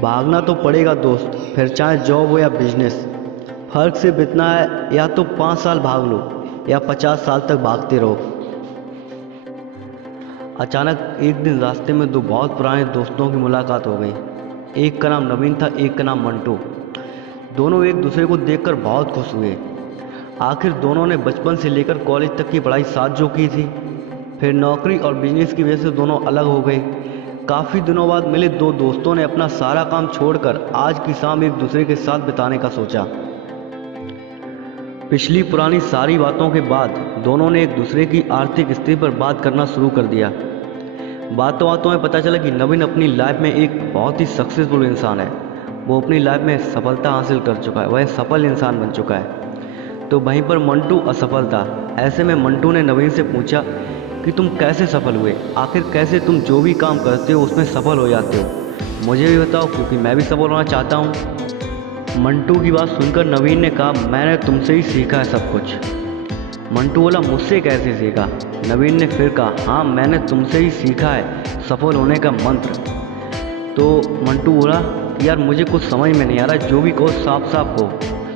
भागना तो पड़ेगा दोस्त, फिर चाहे जॉब हो या बिजनेस। फर्क सिर्फ इतना है, या तो 5 साल भाग लो या 50 साल तक भागते रहो। अचानक एक दिन रास्ते में दो बहुत पुराने दोस्तों की मुलाकात हो गई। एक का नाम नवीन था, एक का नाम मंटू। दोनों एक दूसरे को देखकर बहुत खुश हुए। आखिर दोनों ने बचपन से लेकर कॉलेज तक की पढ़ाई साथ जो की थी। फिर नौकरी और बिजनेस की वजह से दोनों अलग हो गए। काफ़ी दिनों बाद मिले दो दोस्तों ने अपना सारा काम छोड़कर आज की शाम एक दूसरे के साथ बिताने का सोचा। पिछली पुरानी सारी बातों के बाद दोनों ने एक दूसरे की आर्थिक स्थिति पर बात करना शुरू कर दिया। बातों बातों में पता चला कि नवीन अपनी लाइफ में एक बहुत ही सक्सेसफुल इंसान है। वो अपनी लाइफ में सफलता हासिल कर चुका है, वह सफल इंसान बन चुका है। तो वहीं पर मंटू असफल था। ऐसे में मंटू ने नवीन से पूछा कि तुम कैसे सफल हुए, आखिर कैसे तुम जो भी काम करते हो उसमें सफल हो जाते हो, मुझे भी बताओ क्योंकि मैं भी सफल होना चाहता हूँ। मंटू की बात सुनकर नवीन ने कहा, मैंने तुमसे ही सीखा है सब कुछ। मंटू बोला, मुझसे कैसे सीखा? नवीन ने फिर कहा, हाँ मैंने तुमसे ही सीखा है सफल होने का मंत्र। तो मंटू बोला, यार मुझे कुछ समझ में नहीं आ रहा, जो भी कहो साफ साफ कहो,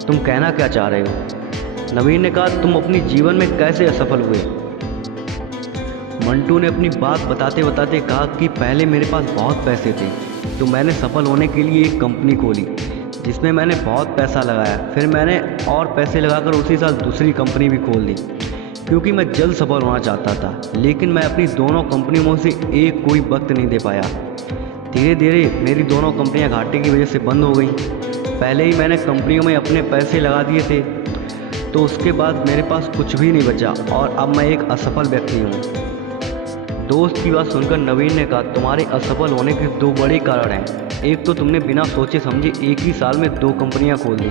तुम कहना क्या चाह रहे हो? नवीन ने कहा, तुम अपनी जीवन में कैसे असफल हुए? मंटू ने अपनी बात बताते बताते कहा कि पहले मेरे पास बहुत पैसे थे, तो मैंने सफल होने के लिए एक कंपनी खोली जिसमें मैंने बहुत पैसा लगाया। फिर मैंने और पैसे लगाकर उसी साल दूसरी कंपनी भी खोल दी, क्योंकि मैं जल्द सफल होना चाहता था। लेकिन मैं अपनी दोनों कंपनियों से एक कोई वक्त नहीं दे पाया। धीरे धीरे मेरी दोनों कंपनियां घाटे की वजह से बंद हो गई। पहले ही मैंने कंपनियों में अपने पैसे लगा दिए थे, तो उसके बाद मेरे पास कुछ भी नहीं बचा और अब मैं एक असफल व्यक्ति हूँ। दोस्त की बात सुनकर नवीन ने कहा, तुम्हारे असफल होने के दो बड़े कारण हैं। एक तो तुमने बिना सोचे समझे एक ही साल में दो कंपनियां खोल दी।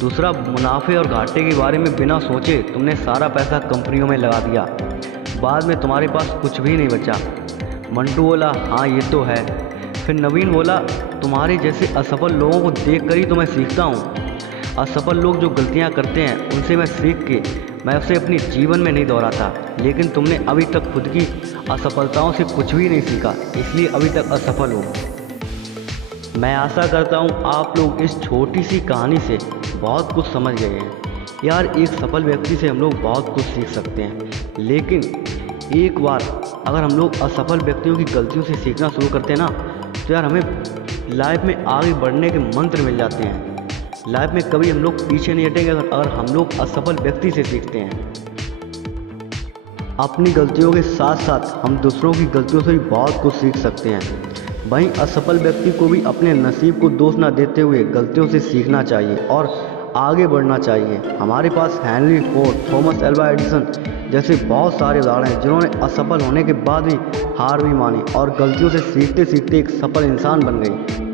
दूसरा, मुनाफे और घाटे के बारे में बिना सोचे तुमने सारा पैसा कंपनियों में लगा दिया। बाद में तुम्हारे पास कुछ भी नहीं बचा। मंटू बोला, हाँ ये तो है। फिर नवीन बोला, तुम्हारे जैसे असफल लोगों को देख कर ही तो मैं सीखता हूँ। असफल लोग जो गलतियाँ करते हैं उनसे मैं सीख के मैं उसे अपनी जीवन में नहीं दोहराता। लेकिन तुमने अभी तक खुद की असफलताओं से कुछ भी नहीं सीखा, इसलिए अभी तक असफल हो। मैं आशा करता हूँ आप लोग इस छोटी सी कहानी से बहुत कुछ समझ गए हैं। यार एक सफल व्यक्ति से हम लोग बहुत कुछ सीख सकते हैं, लेकिन एक बार अगर हम लोग असफल व्यक्तियों की गलतियों से सीखना शुरू करते हैं ना, तो यार हमें लाइफ में आगे बढ़ने के मंत्र मिल जाते हैं। लाइफ में कभी हम लोग पीछे नहीं हटेंगे अगर हम लोग असफल व्यक्ति से सीखते हैं। अपनी गलतियों के साथ साथ हम दूसरों की गलतियों से भी बहुत कुछ सीख सकते हैं। वहीं असफल व्यक्ति को भी अपने नसीब को दोष न देते हुए गलतियों से सीखना चाहिए और आगे बढ़ना चाहिए। हमारे पास Henry Ford, Thomas Alva Edison जैसे बहुत सारे उदाहरण हैं जिन्होंने असफल होने के बाद भी हार भी मानी और गलतियों से सीखते सीखते एक सफल इंसान बन गई।